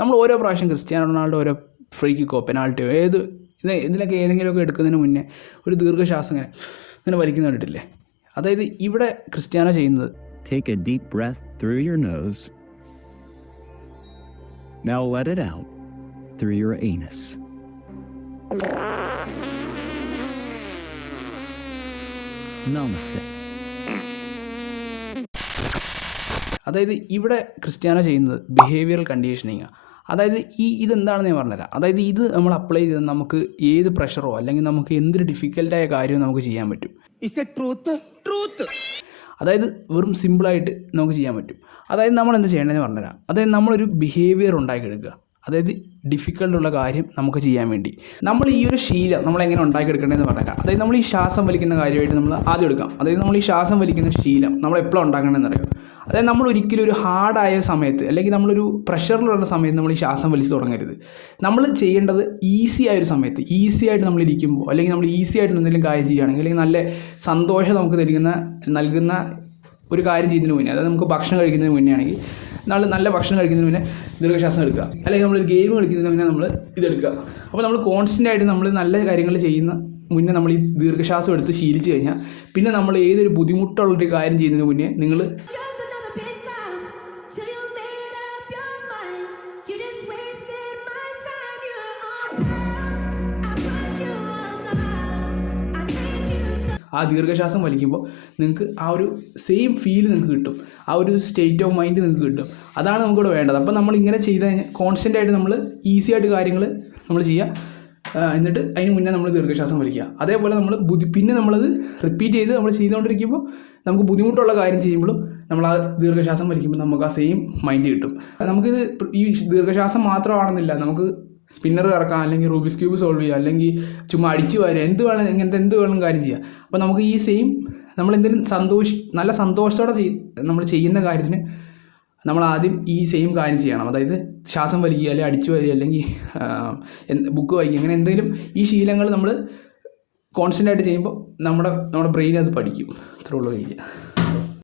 നമ്മൾ ഓരോ പ്രാവശ്യം ക്രിസ്ത്യാനോ റൊണാൾഡോ ഓരോ ഫ്രീ കിക്കോ പെനാൾട്ടിയോ ഇതിലൊക്കെ ഏതെങ്കിലുമൊക്കെ എടുക്കുന്നതിന് മുന്നേ ഒരു ദീർഘശ്വാസം ഇങ്ങനെ വലിക്കുന്ന കണ്ടിട്ടില്ലേ? അതായത് ഇവിടെ ക്രിസ്ത്യാനോ ചെയ്യുന്നത്, Take a deep breath through your nose. Now let it out through your anus. Namaste. അതായത് ഇവിടെ ക്രിസ്ത്യാനോ ചെയ്യുന്നത് ബിഹേവിയറൽ കണ്ടീഷനിങ്ങാണ്. അതായത് ഇതെന്താണെന്ന് ഞാൻ പറഞ്ഞുതരാം. അതായത് ഇത് നമ്മൾ അപ്ലൈ ചെയ്ത് നമുക്ക് ഏത് പ്രഷറോ അല്ലെങ്കിൽ നമുക്ക് എന്തൊരു ഡിഫിക്കൽട്ടായ കാര്യവും നമുക്ക് ചെയ്യാൻ പറ്റും. അതായത് വെറും സിമ്പിളായിട്ട് നമുക്ക് ചെയ്യാൻ പറ്റും. അതായത് നമ്മൾ എന്ത് ചെയ്യേണ്ടതെന്ന് പറഞ്ഞുതരാം. അതായത് നമ്മളൊരു ബിഹേവിയർ ഉണ്ടാക്കിയെടുക്കുക. അതായത് ഡിഫിക്കൽട്ടുള്ള കാര്യം നമുക്ക് ചെയ്യാൻ വേണ്ടി നമ്മൾ ഈ ഒരു ശീലം നമ്മളെങ്ങനെ ഉണ്ടാക്കിയെടുക്കേണ്ടതെന്ന് പറഞ്ഞുതരാം. അതായത് നമ്മൾ ഈ ശ്വാസം വലിക്കുന്ന കാര്യമായിട്ട് നമ്മൾ ആദ്യം എടുക്കാം. അതായത് നമ്മൾ ഈ ശ്വാസം വലിക്കുന്ന ശീലം നമ്മൾ എപ്പോഴും ഉണ്ടാക്കണമെന്ന് അറിയാം. അതായത് നമ്മൾ ഒരിക്കലും ഒരു ഹാർഡായ സമയത്ത് അല്ലെങ്കിൽ നമ്മളൊരു പ്രഷറിലുള്ള സമയത്ത് നമ്മൾ ഈ ശ്വാസം വലിച്ച് തുടങ്ങരുത്. നമ്മൾ ചെയ്യേണ്ടത് ഈസി ആയൊരു സമയത്ത്, ഈസി ആയിട്ട് നമ്മൾ ഇരിക്കുമ്പോൾ അല്ലെങ്കിൽ നമ്മൾ ഈസി ആയിട്ട് എന്തെങ്കിലും കാര്യം ചെയ്യുകയാണെങ്കിൽ അല്ലെങ്കിൽ നല്ല സന്തോഷം നമുക്ക് നൽകുന്ന ഒരു കാര്യം ചെയ്യുന്നതിന് മുന്നേ, അതായത് നമുക്ക് ഭക്ഷണം കഴിക്കുന്നതിന് മുന്നേ ആണെങ്കിൽ നല്ല ഭക്ഷണം കഴിക്കുന്നതിന് മുന്നേ ദീർഘശ്വാസം എടുക്കുക. അല്ലെങ്കിൽ നമ്മളൊരു ഗെയിം കളിക്കുന്നതിന് മുന്നേ നമ്മൾ ഇതെടുക്കുക. അപ്പോൾ നമ്മൾ കോൺസ്റ്റൻ്റ് ആയിട്ട് നമ്മൾ നല്ല കാര്യങ്ങൾ ചെയ്യുന്ന മുന്നേ നമ്മൾ ഈ ദീർഘശ്വാസം എടുത്ത് ശീലിച്ച് കഴിഞ്ഞാൽ പിന്നെ നമ്മൾ ഏതൊരു ബുദ്ധിമുട്ടുള്ളൊരു കാര്യം ചെയ്യുന്നതിന് മുന്നേ നിങ്ങൾ ആ ദീർഘശ്വാസം വലിക്കുമ്പോൾ നിങ്ങൾക്ക് ആ ഒരു സെയിം ഫീൽ നിങ്ങൾക്ക് കിട്ടും, ആ ഒരു സ്റ്റേറ്റ് ഓഫ് മൈൻഡ് നിങ്ങൾക്ക് കിട്ടും. അതാണ് നമുക്കിവിടെ വേണ്ടത്. അപ്പോൾ നമ്മൾ ഇങ്ങനെ ചെയ്ത് കഴിഞ്ഞാൽ കോൺസ്റ്റൻ്റ് ആയിട്ട് നമ്മൾ ഈസി ആയിട്ട് കാര്യങ്ങൾ നമ്മൾ ചെയ്യുക. എന്നിട്ട് അതിന് മുന്നേ നമ്മൾ ദീർഘശ്വാസം വലിക്കുക. അതേപോലെ നമ്മൾ പിന്നെ നമ്മളത് റിപ്പീറ്റ് ചെയ്ത് നമ്മൾ ചെയ്തുകൊണ്ടിരിക്കുമ്പോൾ നമുക്ക് ബുദ്ധിമുട്ടുള്ള കാര്യം ചെയ്യുമ്പോഴും നമ്മൾ ആ ദീർഘശ്വാസം വലിക്കുമ്പോൾ നമുക്ക് ആ സെയിം മൈൻഡ് കിട്ടും. നമുക്കിത് ഈ ദീർഘശ്വാസം മാത്രമാണെന്നില്ല, നമുക്ക് സ്പിന്നർ കറക്കാം, അല്ലെങ്കിൽ റൂബിക്സ് ക്യൂബ് സോൾവ് ചെയ്യുക, അല്ലെങ്കിൽ ചുമ്മാ അടിച്ച് വാരുക, ഇങ്ങനത്തെ എന്ത് വേണം കാര്യം ചെയ്യുക. അപ്പോൾ നമുക്ക് ഈ സെയിം നമ്മളെന്തെങ്കിലും നല്ല സന്തോഷത്തോടെ നമ്മൾ ചെയ്യുന്ന കാര്യത്തിന് നമ്മൾ ആദ്യം ഈ സെയിം കാര്യം ചെയ്യണം. അതായത് ശ്വാസം വലിക്കുക, അല്ലെങ്കിൽ അടിച്ചു വാരുക, അല്ലെങ്കിൽ ബുക്ക് വായിക്കുക, അങ്ങനെ എന്തെങ്കിലും ഈ ശീലങ്ങൾ നമ്മൾ കോൺസ്റ്റൻ്റ് ആയിട്ട് ചെയ്യുമ്പോൾ നമ്മുടെ ബ്രെയിൻ അത് പഠിക്കും. ഇത്രയുള്ളൂ.